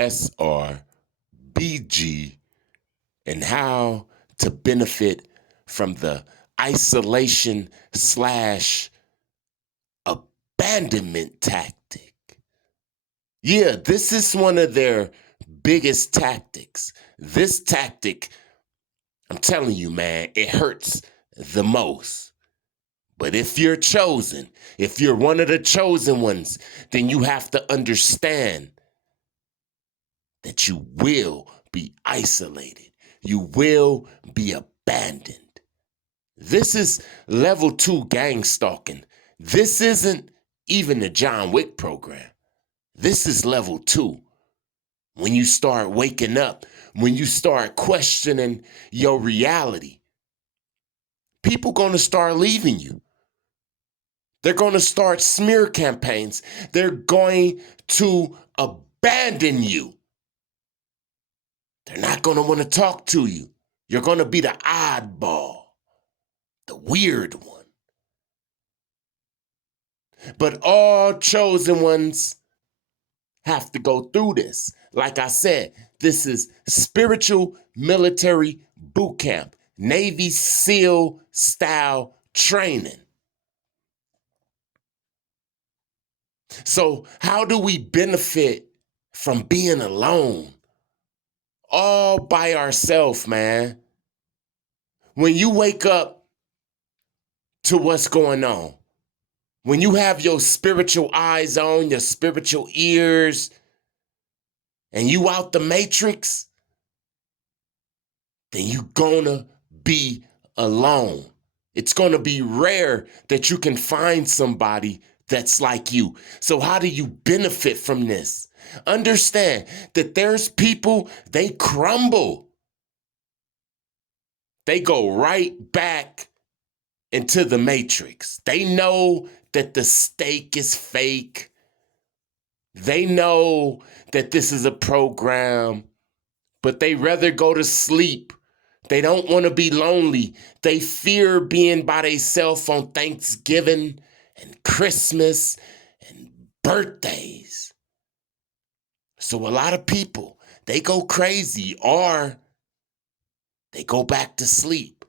SR&BG, and how to benefit from the isolation slash abandonment tactic. Yeah, this is one of their biggest tactics. This tactic, I'm telling you, man, it hurts the most. But if you're chosen, if you're one of the chosen ones, then you have to understand that you will be isolated. You will be abandoned. This is level 2 gang stalking. This isn't even the John Wick program. This is level 2. When you start waking up, when you start questioning your reality, people gonna start leaving you. They're gonna start smear campaigns. They're going to abandon you. They're not gonna wanna talk to you. You're gonna be the oddball, the weird one. But all chosen ones have to go through this. Like I said, this is spiritual military boot camp, Navy SEAL style training. So how do we benefit from being alone? All by ourselves, man. When you wake up to what's going on, when you have your spiritual eyes on, your spiritual ears, and you out the matrix, then you gonna be alone. It's gonna be rare that you can find somebody that's like you. So how do you benefit from this? Understand that there's people, they crumble. They go right back into the matrix. They know that the stake is fake. They know that this is a program, but they rather go to sleep. They don't want to be lonely. They fear being by themselves on Thanksgiving and Christmas and birthdays. So a lot of people, they go crazy or they go back to sleep.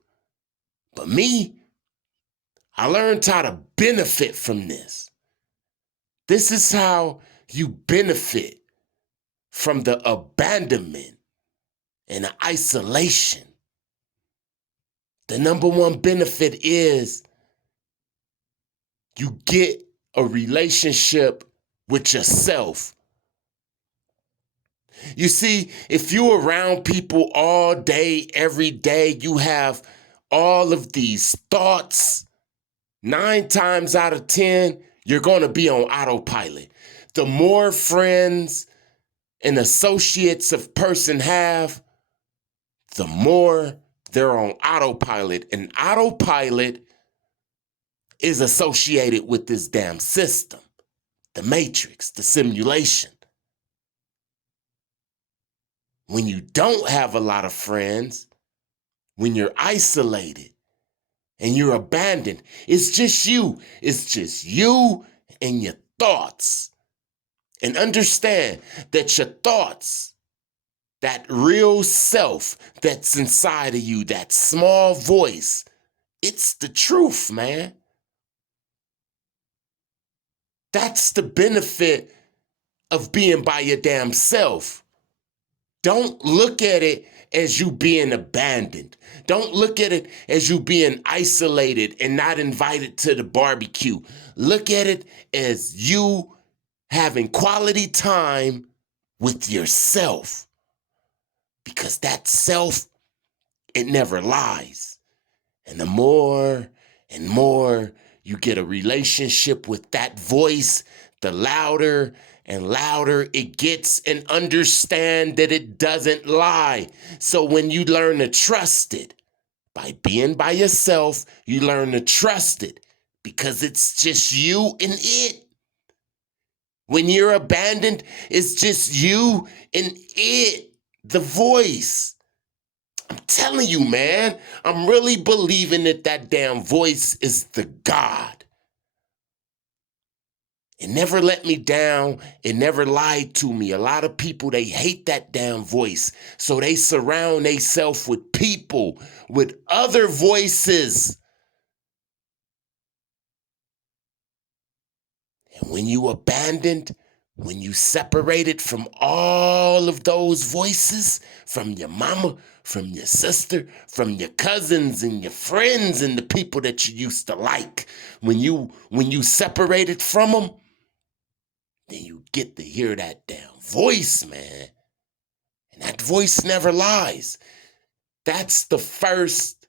But me, I learned how to benefit from this. This is how you benefit from the abandonment and the isolation. The number one benefit is you get a relationship with yourself. You see, if you're around people all day, every day, you have all of these thoughts, 9 times out of 10, you're going to be on autopilot. The more friends and associates a person have, the more they're on autopilot. And autopilot is associated with this damn system, the matrix, the simulation. When you don't have a lot of friends, when you're isolated and you're abandoned, it's just you. It's just you and your thoughts. And understand that your thoughts, that real self that's inside of you, that small voice, it's the truth, man. That's the benefit of being by your damn self. Don't look at it as you being abandoned. Don't look at it as you being isolated and not invited to the barbecue. Look at it as you having quality time with yourself. Because that self, it never lies. And the more and more you get a relationship with that voice, the louder and louder it gets, and understand that it doesn't lie. So when you learn to trust it, by being by yourself, you learn to trust it because it's just you and it. When you're abandoned, it's just you and it, the voice. I'm telling you, man, I'm really believing that that damn voice is the God. It never let me down. It never lied to me. A lot of people, they hate that damn voice. So they surround themselves with people, with other voices. And when you abandoned, when you separated from all of those voices, from your mama, from your sister, from your cousins and your friends and the people that you used to like, when you separated from them, then you get to hear that damn voice, man. And that voice never lies. That's the first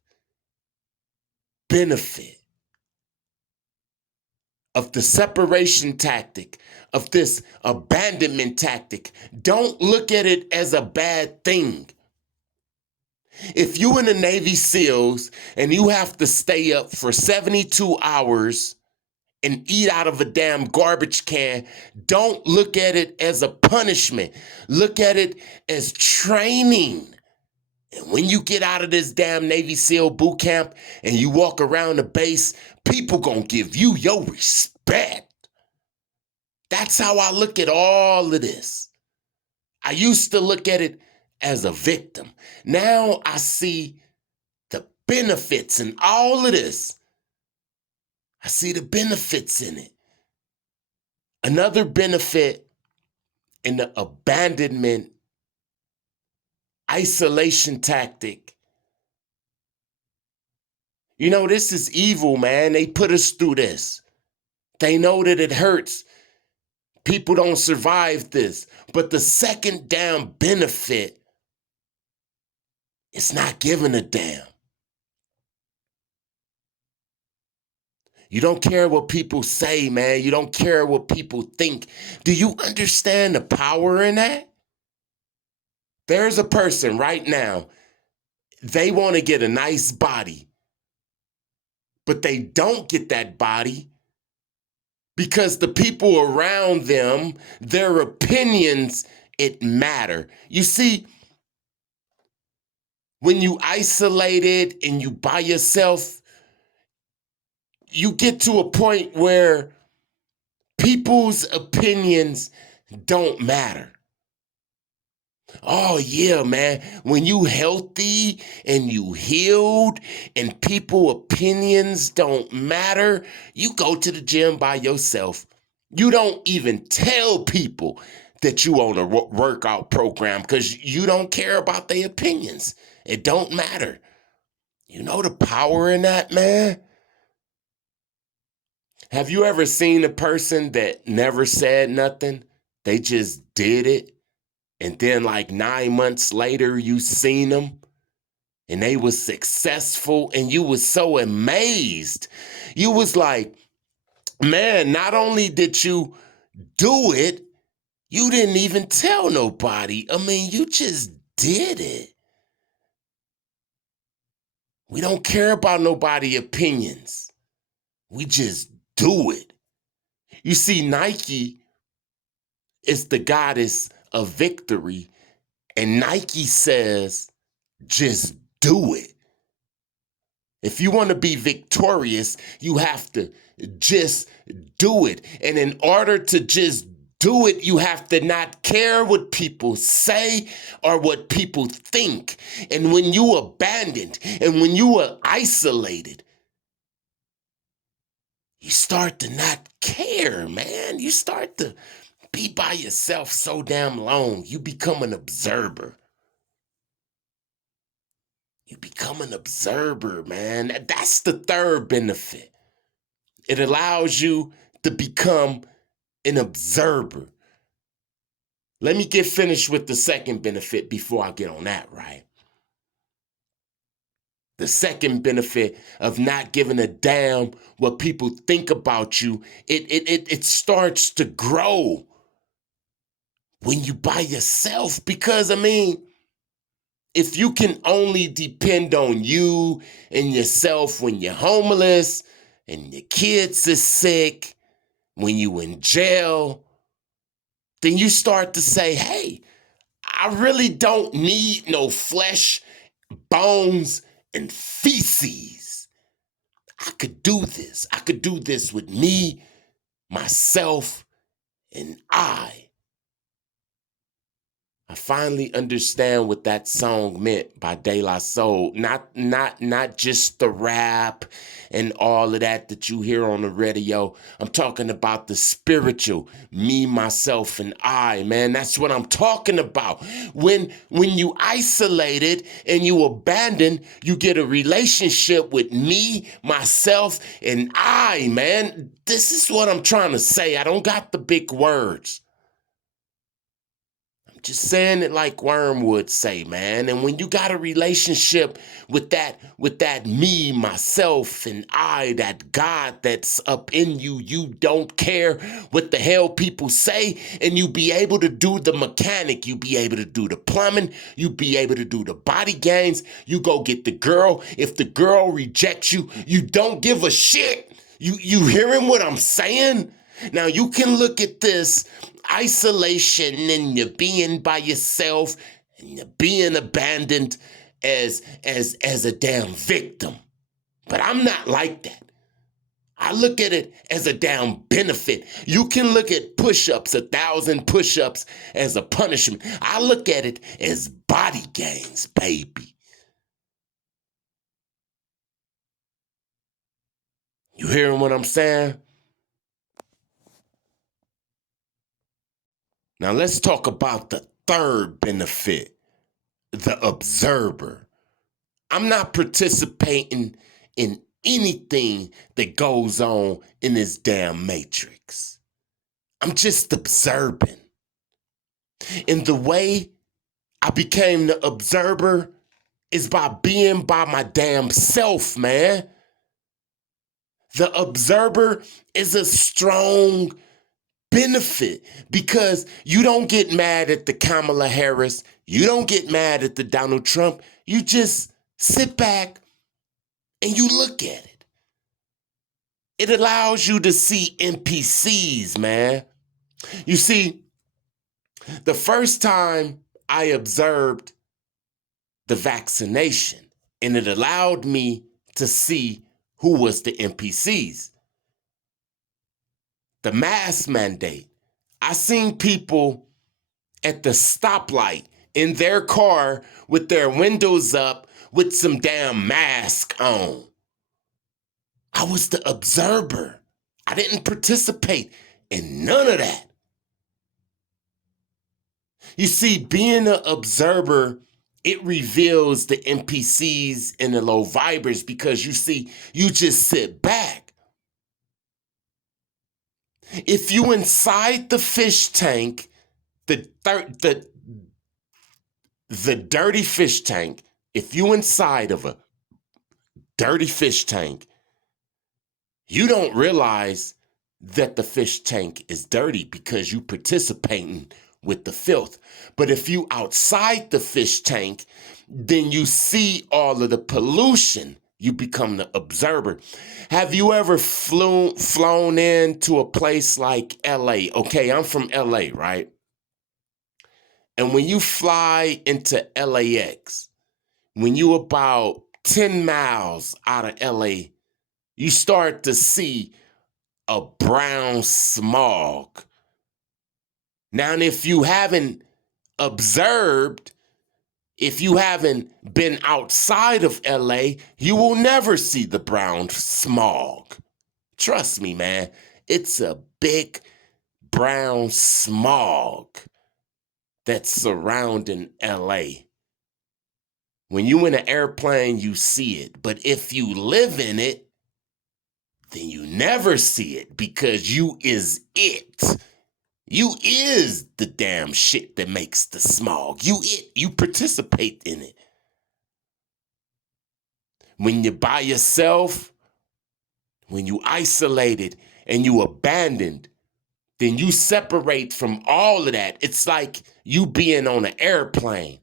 benefit of the separation tactic, of this abandonment tactic. Don't look at it as a bad thing. If you in the Navy SEALs and you have to stay up for 72 hours and eat out of a damn garbage can, don't look at it as a punishment. Look at it as training. And when you get out of this damn Navy SEAL boot camp and you walk around the base, people gonna give you your respect. That's how I look at all of this. I used to look at it as a victim. Now I see the benefits in all of this. I see the benefits in it. Another benefit in the abandonment isolation tactic. You know, this is evil, man. They put us through this. They know that it hurts. People don't survive this. But the second damn benefit is not giving a damn. You don't care what people say, man. You don't care what people think. Do you understand the power in that? There's a person right now, they want to get a nice body, but they don't get that body because the people around them, their opinions, it matter. You see, when you isolated and you by yourself, you get to a point where people's opinions don't matter. Oh yeah, man. When you healthy and you healed and people opinions don't matter, you go to the gym by yourself. You don't even tell people that you on a workout program because you don't care about their opinions. It don't matter. You know the power in that, man? Have you ever seen a person that never said nothing? They just did it. And then like 9 months later, you seen them and they was successful and you was so amazed. You was like, man, not only did you do it, you didn't even tell nobody. I mean, you just did it. We don't care about nobody's opinions. We just do it. You see, Nike is the goddess of victory, and Nike says, just do it. If you want to be victorious, you have to just do it. And in order to just do it, you have to not care what people say or what people think. And when you abandoned and when you are isolated, you start to not care, man. You start to be by yourself so damn long. You become an observer. You become an observer, man. That's the third benefit. It allows you to become an observer. Let me get finished with the second benefit before I get on that, right? The second benefit of not giving a damn what people think about you, it starts to grow when you by yourself. Because, I mean, if you can only depend on you and yourself when you're homeless and your kids are sick, when you in jail, then you start to say, hey, I really don't need no flesh, bones, and feces. I could do this. I could do this with me, myself, and I finally understand what that song meant by De La Soul. Not just the rap and all of that you hear on the radio. I'm talking about the spiritual, me, myself, and I, man. That's what I'm talking about. When you isolated and you abandon, you get a relationship with me, myself, and I, man. This is what I'm trying to say. I don't got the big words. Just saying it like Worm would say, man. And when you got a relationship with that me, myself, and I, that God that's up in you, you don't care what the hell people say, and you be able to do the mechanic, you be able to do the plumbing, you be able to do the body gains, you go get the girl. If the girl rejects you, you don't give a shit. You hearing what I'm saying? Now you can look at this isolation and you're being by yourself and you're being abandoned as a damn victim. But I'm not like that. I look at it as a damn benefit. You can look at push-ups, 1,000 push-ups, as a punishment. I look at it as body gains, baby. You hearing what I'm saying? Now let's talk about the third benefit, the observer. I'm not participating in anything that goes on in this damn matrix. I'm just observing. And the way I became the observer is by being by my damn self, man. The observer is a strong benefit because you don't get mad at the Kamala Harris. You don't get mad at the Donald Trump. You just sit back and you look at it. It allows you to see NPCs, man. You see, the first time I observed the vaccination, and it allowed me to see who was the NPCs. The mask mandate. I seen people at the stoplight in their car with their windows up with some damn mask on. I was the observer. I didn't participate in none of that. You see, being an observer, it reveals the NPCs and the low vibers because you see, you just sit back. If you inside the fish tank, the dirty fish tank, if you inside of a dirty fish tank, you don't realize that the fish tank is dirty because you participating with the filth. But if you outside the fish tank, then you see all of the pollution. You become the observer. Have you ever flown into a place like LA? Okay, I'm from LA, right? And when you fly into LAX, when you about 10 miles out of LA, you start to see a brown smog. Now, if you haven't observed, if you haven't been outside of LA, you will never see the brown smog. Trust me, man. It's a big brown smog that's surrounding LA. When you in an airplane, you see it. But if you live in it, then you never see it because you is it. You is the damn shit that makes the smog. You participate in it. When you're by yourself, when you isolated and you abandoned, then you separate from all of that. It's like you being on an airplane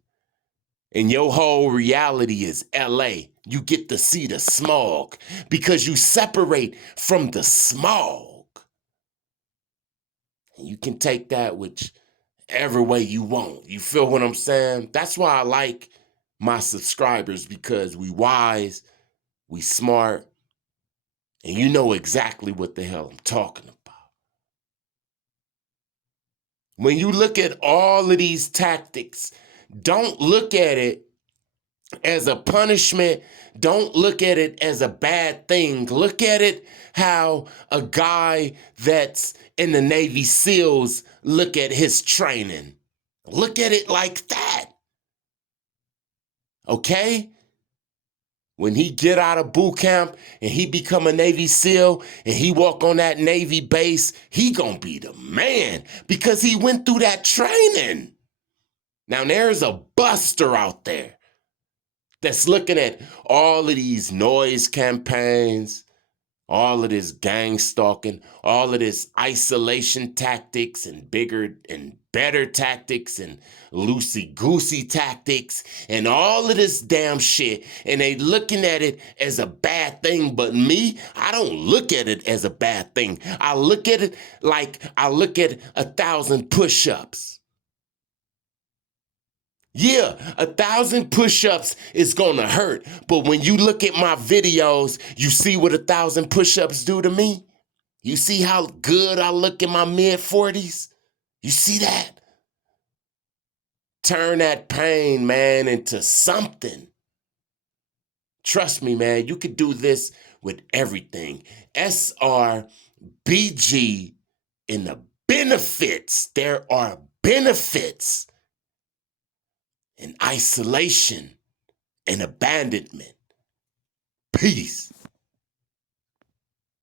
and your whole reality is LA. You get to see the smog because you separate from the smog. And you can take that whichever way you want. You feel what I'm saying? That's why I like my subscribers because we wise, we smart, and you know exactly what the hell I'm talking about. When you look at all of these tactics, don't look at it as a punishment. Don't look at it as a bad thing. Look at it how a guy that's in the Navy SEALs look at his training. Look at it like that. Okay? When he get out of boot camp and he become a Navy SEAL and he walk on that Navy base, he gonna be the man because he went through that training. Now there's a buster out there that's looking at all of these noise campaigns, all of this gang stalking, all of this isolation tactics and bigger and better tactics and loosey-goosey tactics and all of this damn shit. And they looking at it as a bad thing. But me, I don't look at it as a bad thing. I look at it like I look at 1,000 push-ups. Yeah, 1,000 push-ups is gonna hurt. But when you look at my videos, you see what 1,000 push-ups do to me? You see how good I look in my mid-40s? You see that? Turn that pain, man, into something. Trust me, man, you could do this with everything. SR&BG in the benefits. There are benefits in isolation and abandonment. Peace.